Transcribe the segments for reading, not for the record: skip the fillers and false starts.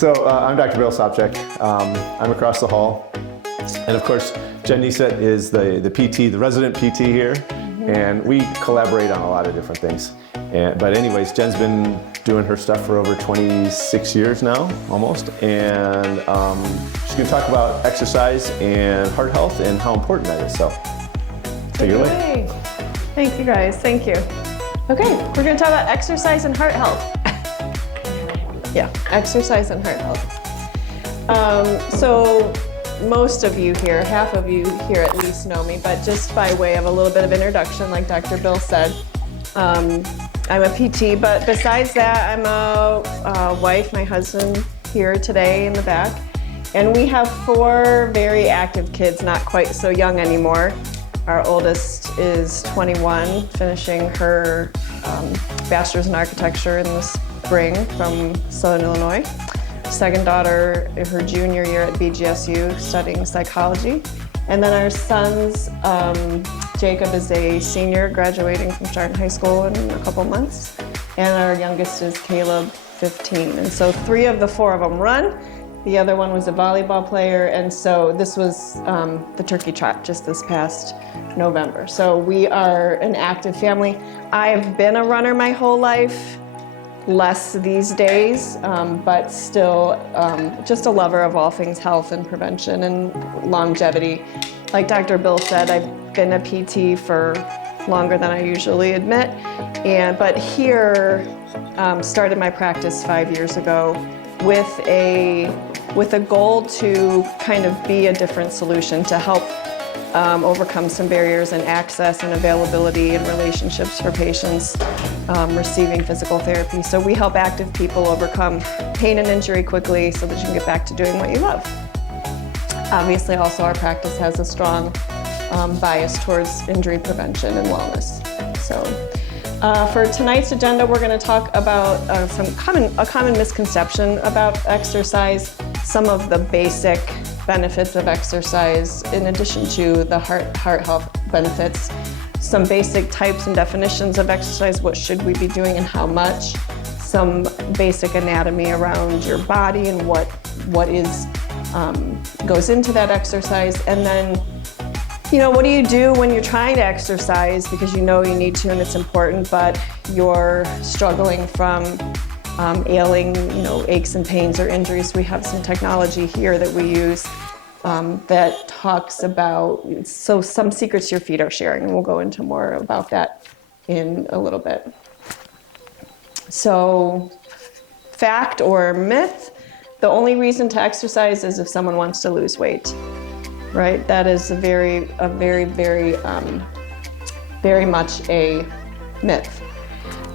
So I'm Dr. Bill Sopchak. I'm across the hall. And of course, Jen Nieset is the PT, the resident PT here. And we collaborate on a lot of different things. But anyways, Jen's been doing her stuff for over 26 years now, almost. And she's gonna talk about exercise and heart health and how important that is. So take it away. Thank you guys, thank you. Okay, we're gonna talk about exercise and heart health. Yeah, exercise and heart health. So most of you here, half of you here at least know me, but just by way of a little bit of introduction, like Dr. Bill said, I'm a PT, but besides that, I'm a wife, my husband here today in the back, and we have 4 very active kids, not quite so young anymore. Our oldest is 21, finishing her bachelor's in architecture in the spring from Southern Illinois. Second daughter, her junior year at BGSU, studying psychology. And then our sons, Jacob is a senior, graduating from Chardon High School in a couple months. And our youngest is Caleb, 15. And so 3 of the 4 of them run. The other one was a volleyball player. And so this was the turkey trot just this past November. So we are an active family. I've been a runner my whole life. Less these days, but still just a lover of all things health and prevention and longevity. Like Dr. Bill said, I've been a PT for longer than I usually admit, but here started my practice 5 years ago with a goal to kind of be a different solution to help overcome some barriers in access and availability and relationships for patients receiving physical therapy. So we help active people overcome pain and injury quickly so that you can get back to doing what you love. Obviously, also our practice has a strong bias towards injury prevention and wellness. So for tonight's agenda, we're going to talk about a common misconception about exercise, some of the basic benefits of exercise, in addition to the heart health benefits, some basic types and definitions of exercise, what should we be doing and how much, some basic anatomy around your body and what goes into that exercise, and then, what do you do when you're trying to exercise because you know you need to and it's important, but you're struggling from ailing, aches and pains or injuries. We have some technology here that we use that talks about, so some secrets your feet are sharing, and we'll go into more about that in a little bit. So, fact or myth, the only reason to exercise is if someone wants to lose weight, right? That is a very much a myth.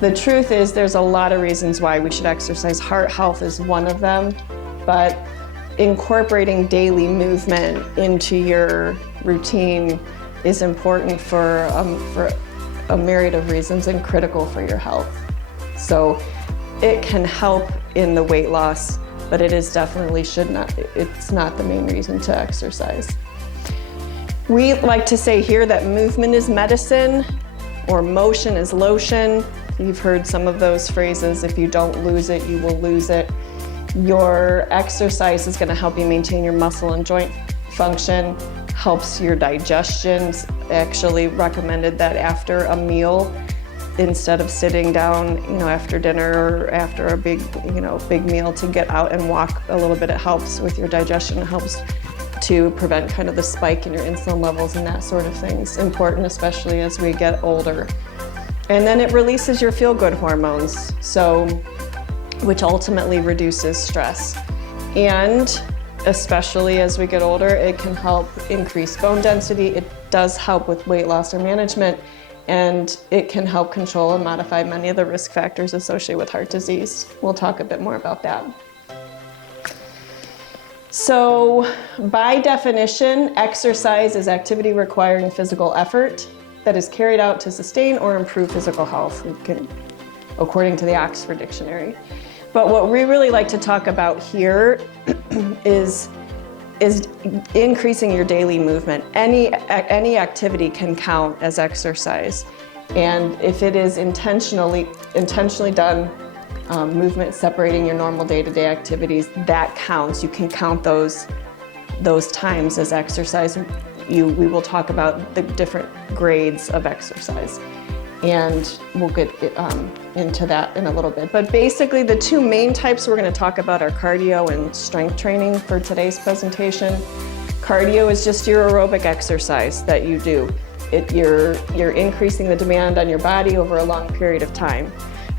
The truth is there's a lot of reasons why we should exercise. Heart health is one of them, but incorporating daily movement into your routine is important for a myriad of reasons and critical for your health. So it can help in the weight loss, but it is definitely it's not the main reason to exercise. We like to say here that movement is medicine or motion is lotion. You've heard some of those phrases. If you don't lose it, you will lose it. Your exercise is going to help you maintain your muscle and joint function, helps your digestion. Actually recommended that after a meal, instead of sitting down, after dinner or after a big meal, to get out and walk a little bit. It helps with your digestion. It helps to prevent kind of the spike in your insulin levels and that sort of thing. It's important, especially as we get older. And then it releases your feel-good hormones, which ultimately reduces stress. And especially as we get older, it can help increase bone density. It does help with weight loss or management, and it can help control and modify many of the risk factors associated with heart disease. We'll talk a bit more about that. So by definition, exercise is activity requiring physical effort that is carried out to sustain or improve physical health, according to the Oxford Dictionary. But what we really like to talk about here is increasing your daily movement. Any activity can count as exercise. And if it is intentionally done movement separating your normal day-to-day activities, that counts. You can count those times as exercise. We will talk about the different grades of exercise, and we'll get into that in a little bit. But basically, the two main types we're going to talk about are cardio and strength training for today's presentation. Cardio is just your aerobic exercise that you do. You're increasing the demand on your body over a long period of time.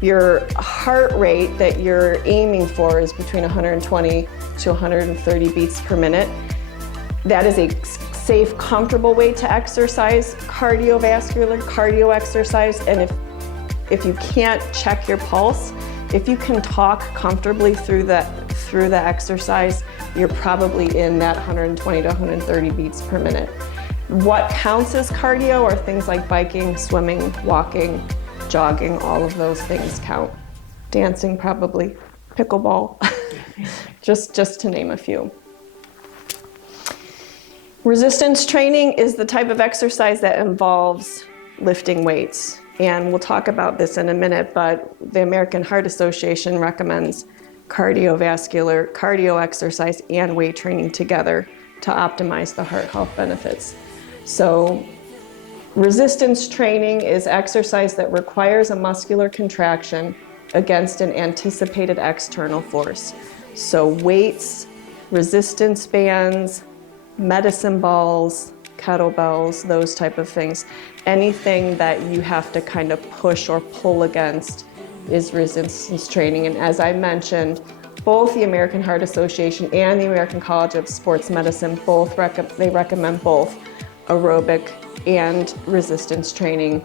Your heart rate that you're aiming for is between 120 to 130 beats per minute. That is a safe, comfortable way to exercise cardio exercise. And if you can't check your pulse, if you can talk comfortably through the exercise, you're probably in that 120 to 130 beats per minute. What counts as cardio are things like biking, swimming, walking, jogging, all of those things count. Dancing probably, pickleball, just to name a few. Resistance training is the type of exercise that involves lifting weights. And we'll talk about this in a minute, but the American Heart Association recommends cardio exercise and weight training together to optimize the heart health benefits. So resistance training is exercise that requires a muscular contraction against an anticipated external force. So weights, resistance bands, medicine balls, kettlebells, those type of things. Anything that you have to kind of push or pull against is resistance training. And as I mentioned, both the American Heart Association and the American College of Sports Medicine they recommend both aerobic and resistance training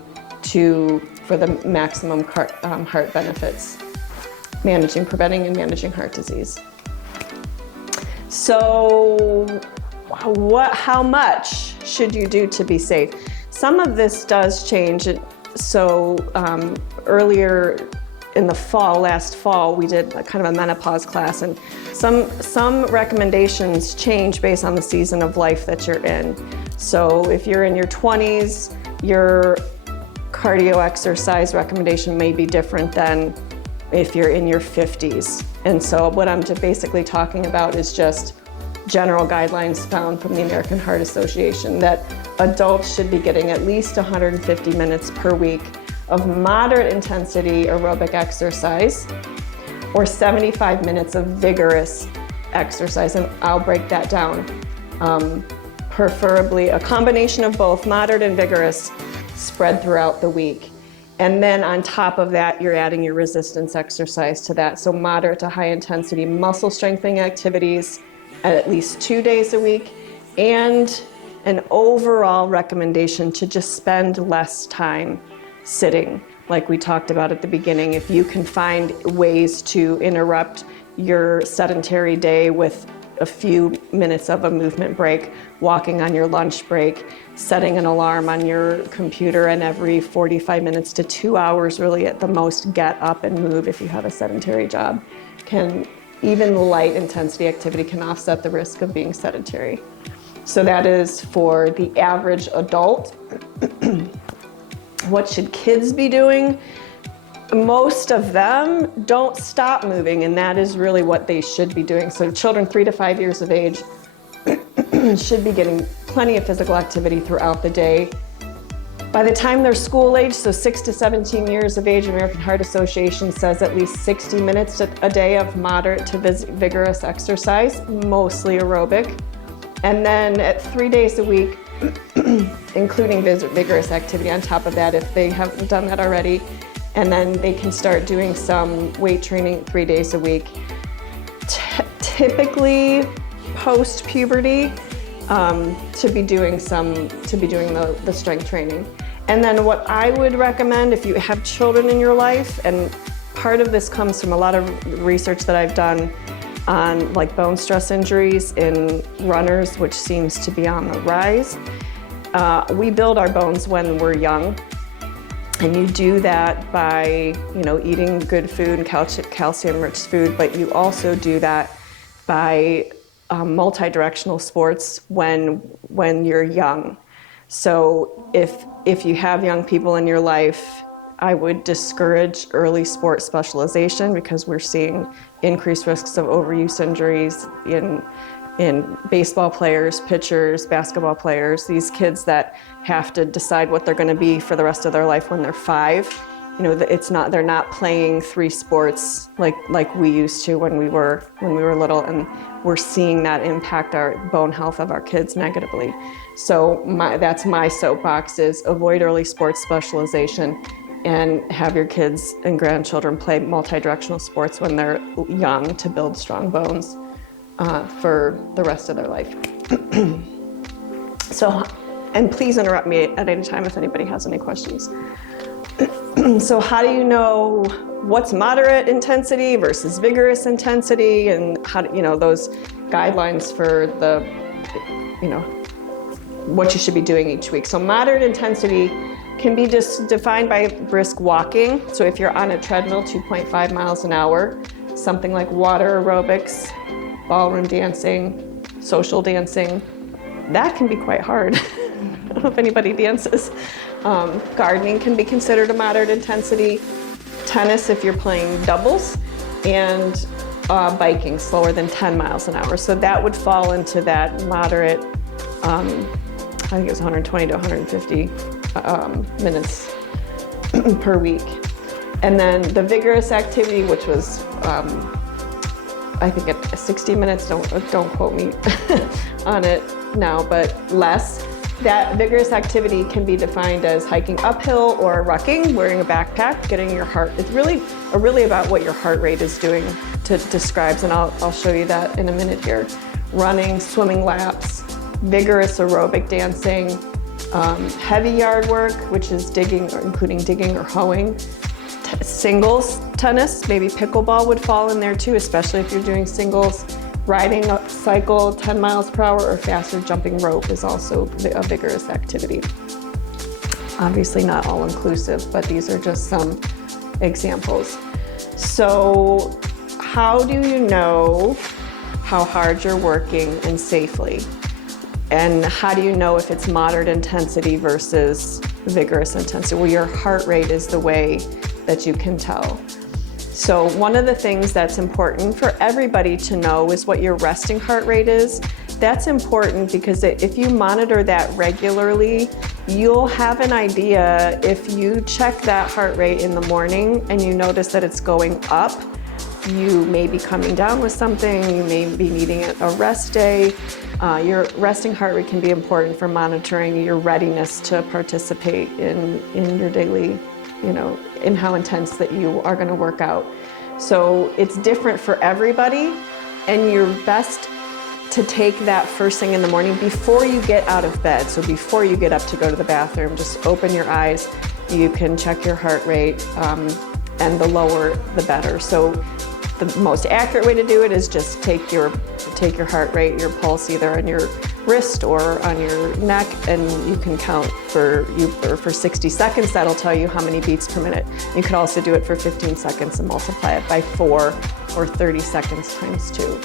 for the maximum heart benefits, preventing and managing heart disease. So how much should you do to be safe? Some of this does change. So earlier in the last fall, we did a kind of a menopause class, and some recommendations change based on the season of life that you're in. So if you're in your 20s, your cardio exercise recommendation may be different than if you're in your 50s. And so what I'm basically talking about is just general guidelines found from the American Heart Association that adults should be getting at least 150 minutes per week of moderate intensity aerobic exercise or 75 minutes of vigorous exercise. And I'll break that down. Preferably a combination of both moderate and vigorous spread throughout the week. And then on top of that, you're adding your resistance exercise to that. So moderate to high intensity muscle strengthening activities at least 2 days a week, and an overall recommendation to just spend less time sitting. Like we talked about at the beginning, if you can find ways to interrupt your sedentary day with a few minutes of a movement break, walking on your lunch break, setting an alarm on your computer, and every 45 minutes to 2 hours, really at the most, get up and move if you have a sedentary job. Even light intensity activity can offset the risk of being sedentary. So that is for the average adult. What should kids be doing? Most of them don't stop moving, and that is really what they should be doing. So children 3 to 5 years of age should be getting plenty of physical activity throughout the day. By the time they're school age, so 6 to 17 years of age, American Heart Association says at least 60 minutes a day of moderate to vigorous exercise, mostly aerobic. And then at 3 days a week, including vigorous activity on top of that if they haven't done that already. And then they can start doing some weight training 3 days a week. Typically post-puberty, to be doing the strength training. And then what I would recommend if you have children in your life, and part of this comes from a lot of research that I've done on like bone stress injuries in runners, which seems to be on the rise. We build our bones when we're young, and you do that by eating good food and calcium-rich food, but you also do that by multi-directional sports when you're young. So if you have young people in your life, I would discourage early sport specialization because we're seeing increased risks of overuse injuries in baseball players, pitchers, basketball players, these kids that have to decide what they're going to be for the rest of their life when they're 5. You know, they're not playing 3 sports like we used to when we were little, and we're seeing that impact our bone health of our kids negatively. So that's my soapbox, is avoid early sports specialization and have your kids and grandchildren play multi-directional sports when they're young to build strong bones for the rest of their life. So, and please interrupt me at any time if anybody has any questions. So how do you know what's moderate intensity versus vigorous intensity, and how do, those guidelines for the, what you should be doing each week? So moderate intensity can be just defined by brisk walking. So if you're on a treadmill, 2.5 miles an hour, something like water aerobics, ballroom dancing, social dancing, that can be quite hard. I don't know if anybody dances. Gardening can be considered a moderate intensity. Tennis if you're playing doubles, and biking slower than 10 miles an hour. So that would fall into that moderate, I think it was 120 to 150 minutes per week. And then the vigorous activity, which was, I think at 60 minutes, don't quote me on it now, but less. That vigorous activity can be defined as hiking uphill or rucking, wearing a backpack, getting your heart. It's really about what your heart rate is doing to describes, and I'll show you that in a minute here. Running, swimming laps, vigorous aerobic dancing, heavy yard work, which is digging, or including digging or hoeing. Singles tennis, maybe pickleball would fall in there too, especially if you're doing singles. Riding a cycle 10 miles per hour or faster, jumping rope is also a vigorous activity. Obviously not all inclusive, but these are just some examples. So how do you know how hard you're working and safely? And how do you know if it's moderate intensity versus vigorous intensity? Well, your heart rate is the way that you can tell. So one of the things that's important for everybody to know is what your resting heart rate is. That's important because if you monitor that regularly, you'll have an idea. If you check that heart rate in the morning and you notice that it's going up, you may be coming down with something, you may be needing a rest day. Your resting heart rate can be important for monitoring your readiness to participate in your daily, in how intense that you are going to work out. So it's different for everybody, and you're best to take that first thing in the morning before you get out of bed. So before you get up to go to the bathroom, just open your eyes. You can check your heart rate, and the lower the better. So the most accurate way to do it is just take your heart rate, your pulse, either on your wrist or on your neck, and you can count for 60 seconds. That'll tell you how many beats per minute. You could also do it for 15 seconds and multiply it by 4, or 30 seconds times 2.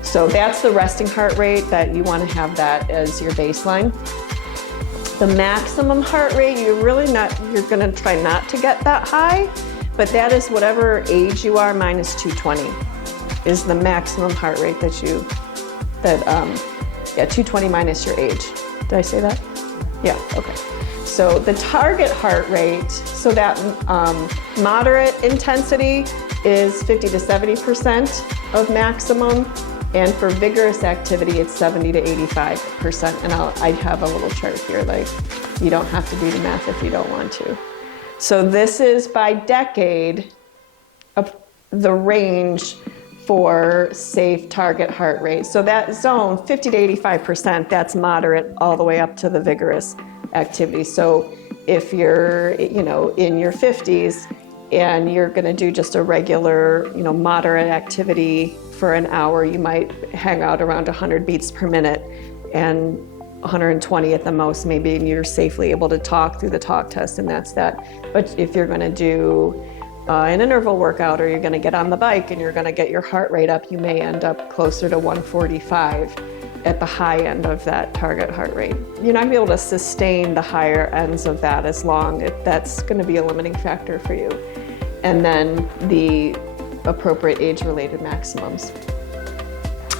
So that's the resting heart rate that you want to have that as your baseline. The maximum heart rate, you're going to try not to get that high, but that is whatever age you are minus 220 is the maximum heart rate that 220 minus your age. Did I say that? Yeah, okay. So the target heart rate, so that moderate intensity is 50 to 70% of maximum, and for vigorous activity, it's 70 to 85%. And I have a little chart here, like you don't have to do the math if you don't want to. So this is by decade of the range for safe target heart rate. So that zone, 50 to 85%, that's moderate all the way up to the vigorous activity. So if you're, in your 50s and you're gonna do just a regular, moderate activity for an hour, you might hang out around 100 beats per minute, and 120 at the most, maybe you're safely able to talk through the talk test, and that's that. But if you're gonna do an interval workout, or you're gonna get on the bike and you're gonna get your heart rate up, you may end up closer to 145 at the high end of that target heart rate. You're not gonna be able to sustain the higher ends of that as long. That's gonna be a limiting factor for you. And then the appropriate age-related maximums.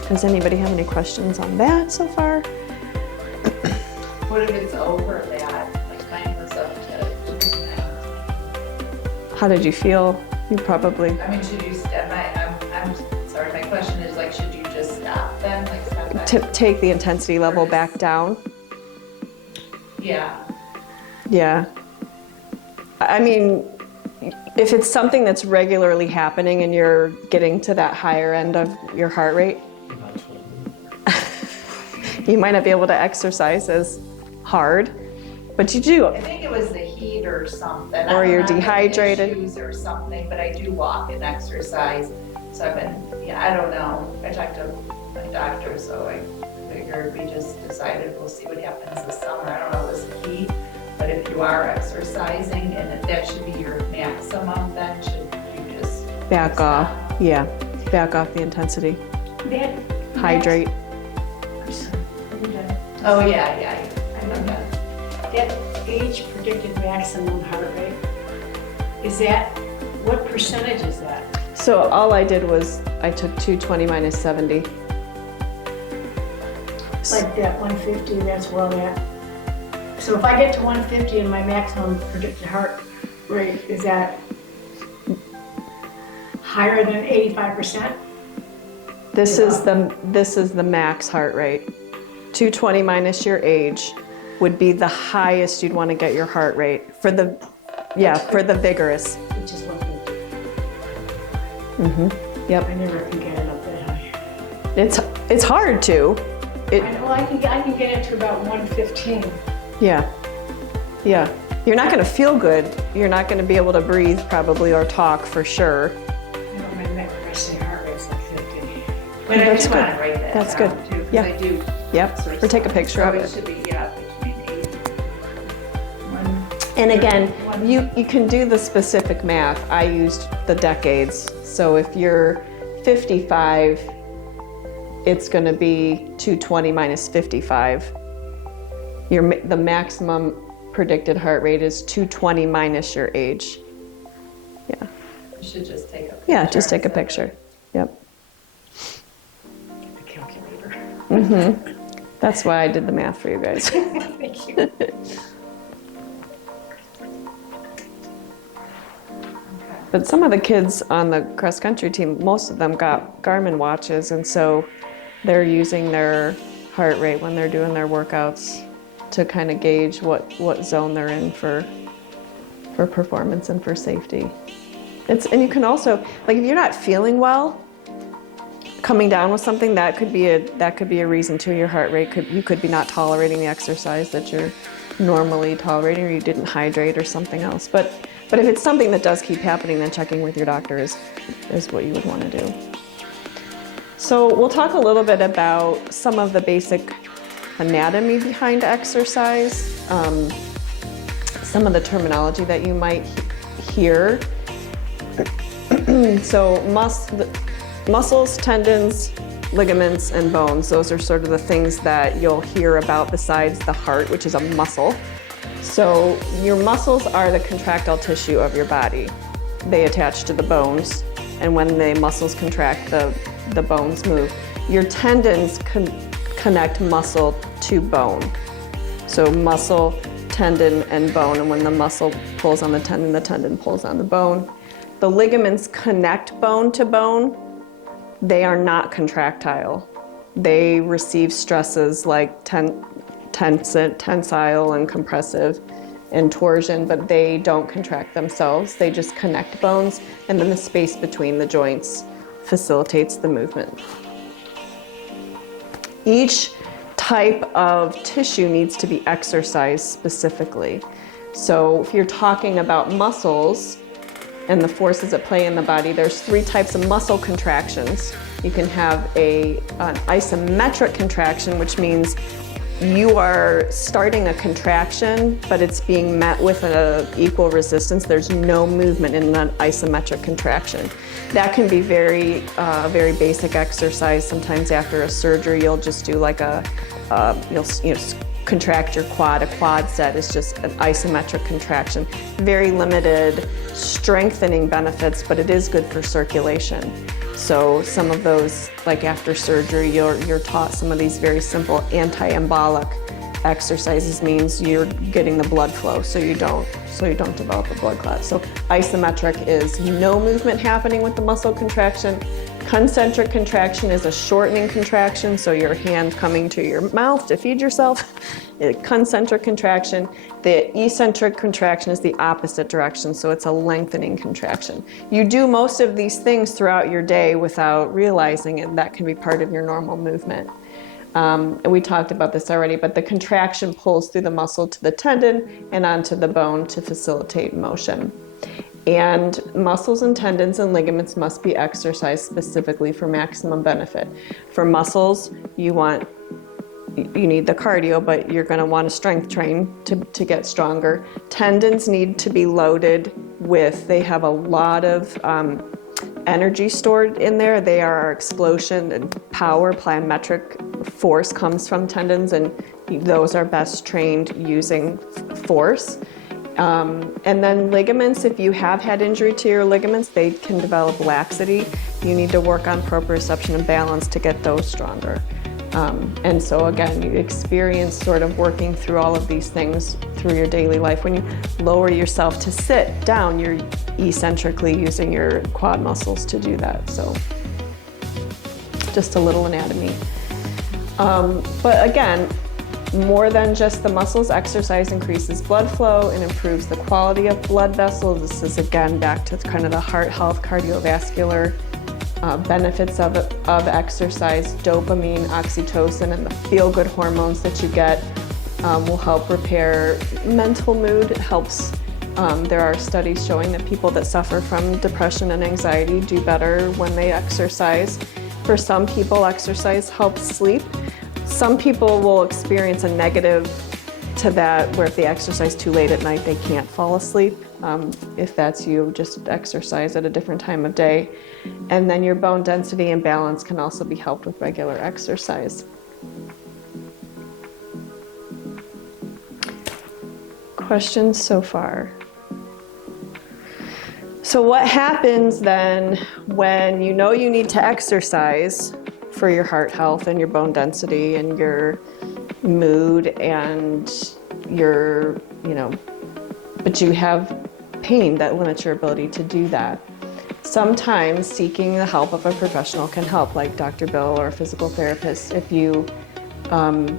Does anybody have any questions on that so far? What if it's over that? Like mine was up to 2.9. How did you feel? You probably, I mean, should you step? I'm sorry. My question is like, should you just stop then? Like stop back? take the intensity level back down. Yeah. Yeah. I mean, if it's something that's regularly happening and you're getting to that higher end of your heart rate, you might not be able to exercise as hard, but you do. I think it was the heat or something. Or you're I don't know, dehydrated. Shoes or something, but I do walk and exercise. So I've been, yeah, I don't know. I talked to my doctor, so I figured we just decided we'll see what happens this summer. I don't know if it was the heat, but if you are exercising and if that should be your maximum, then should you just Back stop? off. Yeah, back off the intensity. That Hydrate. Oh, yeah. I know that. That age predicted maximum heart rate, is that, what percentage is that? So all I did was I took 220 minus 70. Like that 150, that's well at. So if I get to 150 and my maximum predicted heart rate, is that higher than 85%? This is the max heart rate. 220 minus your age would be the highest you'd want to get your heart rate for the vigorous. Which is 150. Yep. I never can get it up that high. It's hard to. I know I can get it to about 115. Yeah. You're not going to feel good. You're not going to be able to breathe probably or talk for sure. You know, my resting heart rate's like 50. But I That's just good. want to write that That's down good. too, 'cause Yeah. I do. Yep. Or take a picture of So it. should be, yeah, between 8. And again, you can do the specific math. I used the decades. So if you're 55, it's going to be 220 minus 55. The maximum predicted heart rate is 220 minus your age. Yeah. You should just take a picture. Yeah, just take a and send it. picture. Yep. The calculator. That's why I did the math for you guys. Thank you. But some of the kids on the cross country team, most of them got Garmin watches, and so they're using their heart rate when they're doing their workouts to kind of gauge what zone they're in for performance and for safety. And you can also, like, if you're not feeling well, coming down with something, that could be a reason too. Your heart rate you could be not tolerating the exercise that you're normally tolerating, or you didn't hydrate or something else. But if it's something that does keep happening, then checking with your doctor is what you would want to do. So we'll talk a little bit about some of the basic anatomy behind exercise, some of the terminology that you might hear. So muscles, tendons, ligaments, and bones, those are sort of the things that you'll hear about besides the heart, which is a muscle. So your muscles are the contractile tissue of your body. They attach to the bones, and when the muscles contract, the bones move. Your tendons connect muscle to bone. So muscle, tendon, and bone, and when the muscle pulls on the tendon pulls on the bone. The ligaments connect bone to bone. They are not contractile. They receive stresses like tensile and compressive and torsion, but they don't contract themselves. They just connect bones, and then the space between the joints facilitates the movement. Each type of tissue needs to be exercised specifically. So if you're talking about muscles and the forces at play in the body, there's 3 types of muscle contractions. You can have an isometric contraction, which means you are starting a contraction, but it's being met with an equal resistance. There's no movement in an isometric contraction. That can be very basic exercise. Sometimes after a surgery, you'll just do like you'll contract your quad. A quad set is just an isometric contraction. Very limited strengthening benefits, but it is good for circulation. So some of those, like after surgery, you're taught some of these very simple anti-embolic exercises. Means you're getting the blood flow so you don't develop a blood clot. So isometric is no movement happening with the muscle contraction. Concentric contraction is a shortening contraction, so your hand coming to your mouth to feed yourself. Concentric contraction. The eccentric contraction is the opposite direction, so it's a lengthening contraction. You do most of these things throughout your day without realizing it. That can be part of your normal movement. We talked about this already, but the contraction pulls through the muscle to the tendon and onto the bone to facilitate motion. And muscles and tendons and ligaments must be exercised specifically for maximum benefit. For muscles, you need the cardio, but you're going to want to strength train to get stronger. Tendons need to be loaded they have a lot of energy stored in there. They are our explosion and power. Plyometric force comes from tendons, and those are best trained using force. And then ligaments, if you have had injury to your ligaments, they can develop laxity. You need to work on proprioception and balance to get those stronger. And so again, you experience sort of working through all of these things through your daily life. When you lower yourself to sit down, you're eccentrically using your quad muscles to do that. So just a little anatomy. But again, more than just the muscles, exercise increases blood flow and improves the quality of blood vessels. This is again back to kind of the heart health, cardiovascular benefits of exercise. Dopamine, oxytocin, and the feel-good hormones that you get will help repair mental mood. It helps. There are studies showing that people that suffer from depression and anxiety do better when they exercise. For some people, exercise helps sleep. Some people will experience a negative to that, where if they exercise too late at night, they can't fall asleep. If that's you, just exercise at a different time of day. And then your bone density and balance can also be helped with regular exercise. Questions so far? So what happens then when you know you need to exercise for your heart health and your bone density and your mood and your, but you have pain that limits your ability to do that? Sometimes seeking the help of a professional can help, like Dr. Bill or a physical therapist. If you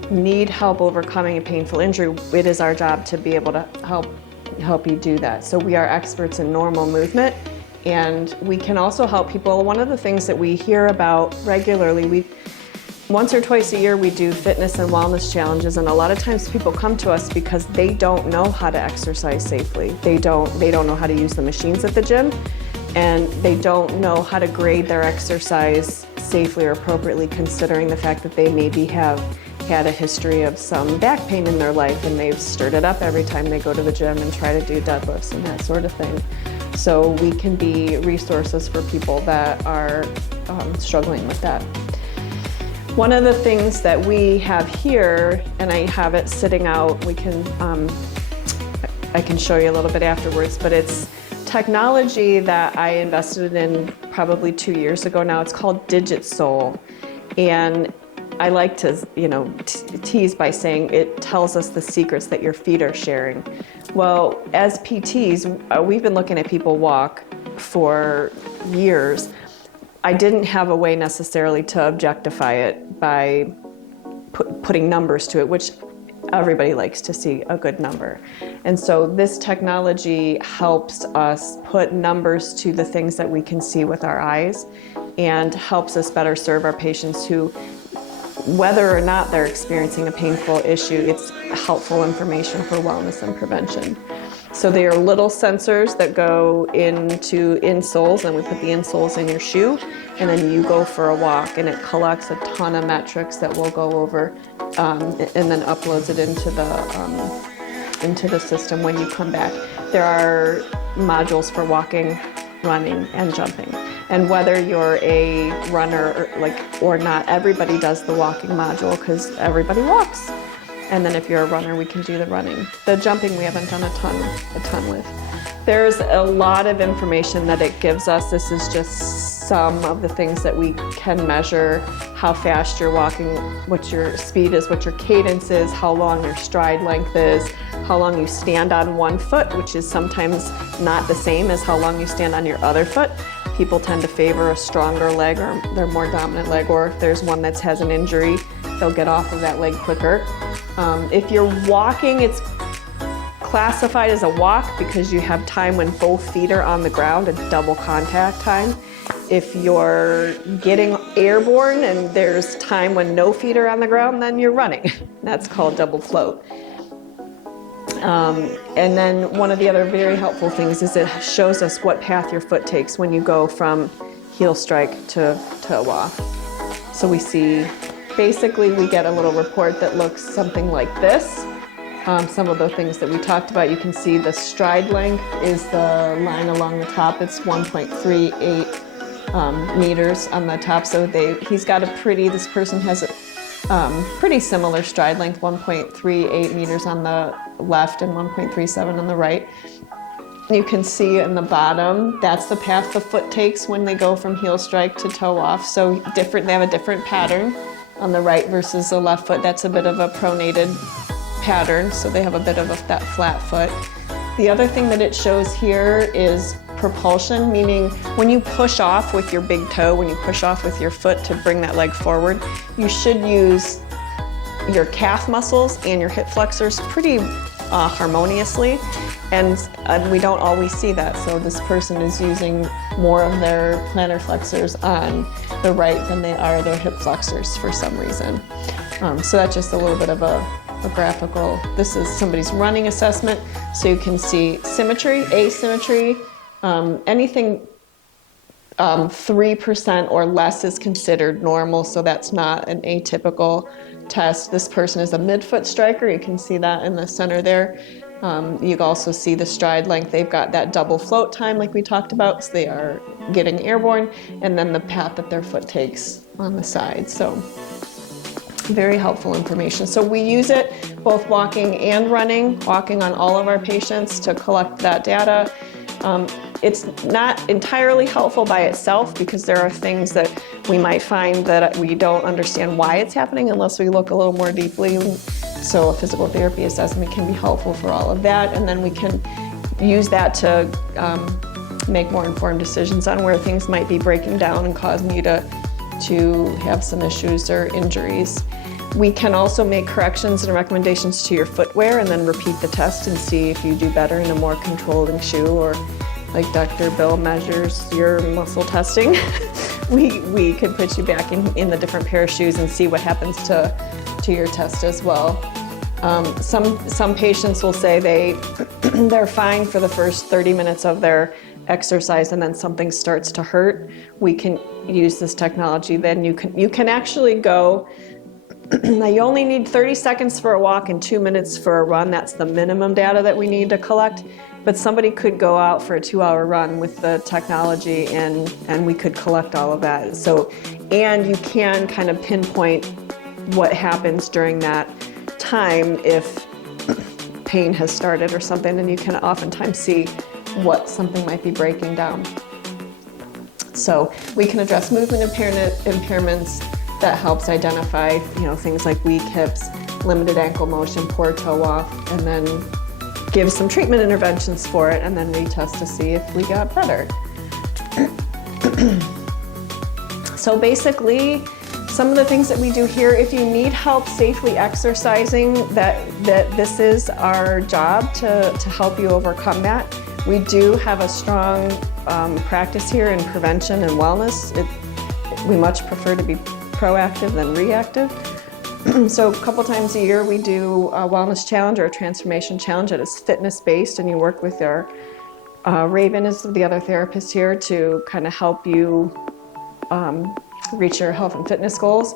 need help overcoming a painful injury, it is our job to be able to help you do that. So we are experts in normal movement, and we can also help people. One of the things that we hear about regularly, once or twice a year we do fitness and wellness challenges, and a lot of times people come to us because they don't know how to exercise safely. They don't know how to use the machines at the gym, and they don't know how to grade their exercise safely or appropriately, considering the fact that they maybe have had a history of some back pain in their life and they've stirred it up every time they go to the gym and try to do deadlifts and that sort of thing. So we can be resources for people that are struggling with that. One of the things that we have here, and I have it sitting out, I can show you a little bit afterwards, but it's technology that I invested in probably 2 years ago now. It's called DigitSole, and I like to, tease by saying it tells us the secrets that your feet are sharing. Well, as PTs, we've been looking at people walk for years. I didn't have a way necessarily to objectify it by putting numbers to it, which everybody likes to see a good number. And so this technology helps us put numbers to the things that we can see with our eyes, and helps us better serve our patients who, whether or not they're experiencing a painful issue, it's helpful information for wellness and prevention. So they are little sensors that go into insoles, and we put the insoles in your shoe, and then you go for a walk, and it collects a ton of metrics that we'll go over, and then uploads it into the system when you come back. There are modules for walking, running, and jumping. And whether you're a runner or not, everybody does the walking module because everybody walks. And then if you're a runner, we can do the running. The jumping we haven't done a ton with. There's a lot of information that it gives us. This is just some of the things that we can measure: how fast you're walking, what your speed is, what your cadence is, how long your stride length is, how long you stand on one foot, which is sometimes not the same as how long you stand on your other foot. People tend to favor a stronger leg or their more dominant leg, or if there's one that has an injury, they'll get off of that leg quicker. If you're walking, it's classified as a walk because you have time when both feet are on the ground, a double contact time. If you're getting airborne and there's time when no feet are on the ground, then you're running. That's called double float. And then one of the other very helpful things is it shows us what path your foot takes when you go from heel strike to toe off. So we see, basically we get a little report that looks something like this. Some of the things that we talked about, you can see the stride length is the line along the top. It's 1.38 meters on the top. So this person has a pretty similar stride length, 1.38 meters on the left and 1.37 on the right. You can see in the bottom, that's the path the foot takes when they go from heel strike to toe off. So they have a different pattern on the right versus the left foot. That's a bit of a pronated pattern, so they have a bit of that flat foot. The other thing that it shows here is propulsion, meaning when you push off with your big toe, when you push off with your foot to bring that leg forward, you should use your calf muscles and your hip flexors pretty harmoniously, and we don't always see that. So this person is using more of their plantar flexors on the right than they are their hip flexors for some reason. So that's just a little bit of a graphical. This is somebody's running assessment, so you can see symmetry, asymmetry, anything 3% or less is considered normal, so that's not an atypical test. This person is a midfoot striker. You can see that in the center there. You can also see the stride length. They've got that double float time like we talked about, so they are getting airborne, and then the path that their foot takes on the side. So very helpful information. So we use it both walking and running, walking on all of our patients to collect that data. It's not entirely helpful by itself because there are things that we might find that we don't understand why it's happening unless we look a little more deeply. So a physical therapy assessment can be helpful for all of that, and then we can use that to make more informed decisions on where things might be breaking down and causing you to have some issues or injuries. We can also make corrections and recommendations to your footwear and then repeat the test and see if you do better in a more controlling shoe, or like Dr. Bill measures your muscle testing. we could put you back in the different pair of shoes and see what happens to your test as well. Some patients will say they're fine for the first 30 minutes of their exercise, and then something starts to hurt. We can use this technology. Then you can actually go. Now you only need 30 seconds for a walk and 2 minutes for a run. That's the minimum data that we need to collect. But somebody could go out for a 2-hour run with the technology, and we could collect all of that. So, and you can kind of pinpoint what happens during that time if pain has started or something, and you can oftentimes see what something might be breaking down. So we can address movement impairments. That helps identify, things like weak hips, limited ankle motion, poor toe off, and then give some treatment interventions for it, and then retest to see if we got better. So basically, some of the things that we do here, if you need help safely exercising, that this is our job to help you overcome that. We do have a strong practice here in prevention and wellness. We much prefer to be proactive than reactive. So a couple times a year we do a wellness challenge or a transformation challenge that is fitness-based, and you work with our Raven is the other therapist here to kind of help you reach your health and fitness goals.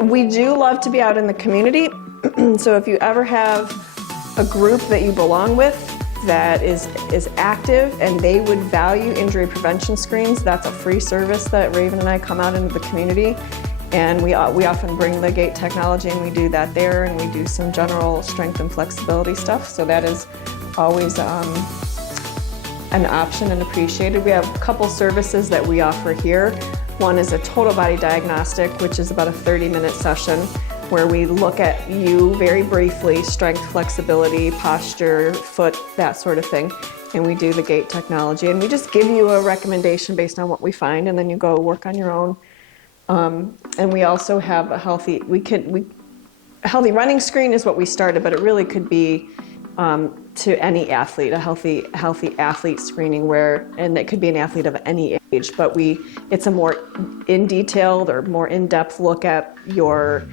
We do love to be out in the community, so if you ever have a group that you belong with that is active and they would value injury prevention screens, that's a free service that Raven and I come out into the community, and we often bring the gait technology and we do that there, and we do some general strength and flexibility stuff, so that is always an option and appreciated. We have a couple services that we offer here. One is a total body diagnostic, which is about a 30-minute session where we look at you very briefly, strength, flexibility, posture, foot, that sort of thing. And we do the gait technology. And we just give you a recommendation based on what we find, and then you go work on your own. And we also have a healthy running screen is what we started, but it really could be to any athlete, a healthy athlete screening and it could be an athlete of any age, but it's a more detailed or more in-depth look at your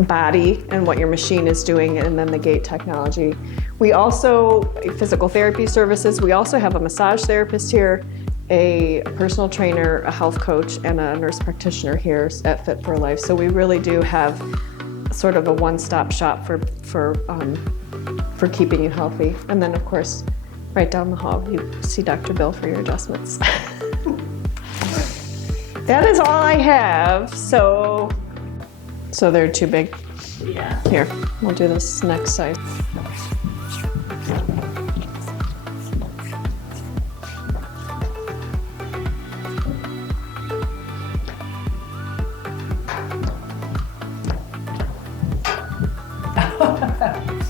body and what your machine is doing, and then the gait technology. We also, physical therapy services, we also have a massage therapist here, a personal trainer, a health coach, and a nurse practitioner here at Fit4Life. So we really do have sort of a one-stop shop for keeping you healthy. And then of course, right down the hall, you see Dr. Bill for your adjustments. That is all I have. So they're too big. Yeah. Here, we'll do this next size.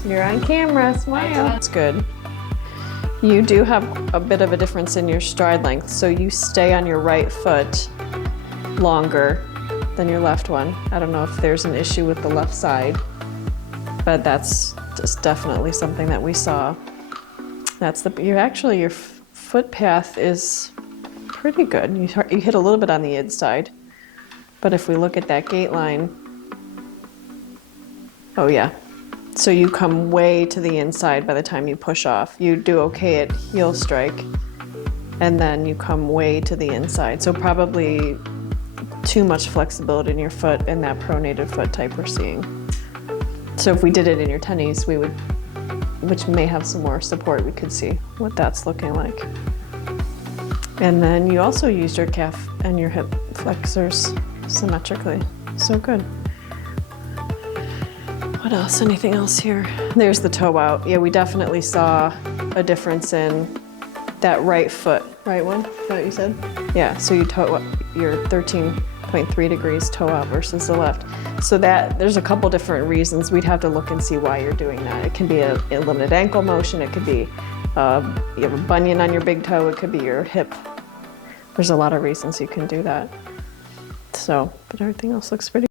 You're on camera, smile. That's good. You do have a bit of a difference in your stride length, so you stay on your right foot longer than your left one. I don't know if there's an issue with the left side, but that's just definitely something that we saw. Your foot path is pretty good. You hit a little bit on the inside, but if we look at that gait line, oh yeah. So you come way to the inside by the time you push off. You do okay at heel strike, and then you come way to the inside. So probably too much flexibility in your foot in that pronated foot type we're seeing. So if we did it in your tennies, which may have some more support, we could see what that's looking like. And then you also used your calf and your hip flexors symmetrically. So good. What else? Anything else here? There's the toe out. Yeah, we definitely saw a difference in that right foot. Right one? Is that what you said? Yeah, so you're 13.3 degrees toe out versus the left. So there's a couple different reasons. We'd have to look and see why you're doing that. It can be a limited ankle motion. It could be you have a bunion on your big toe. It could be your hip. There's a lot of reasons you can do that. So, but everything else looks pretty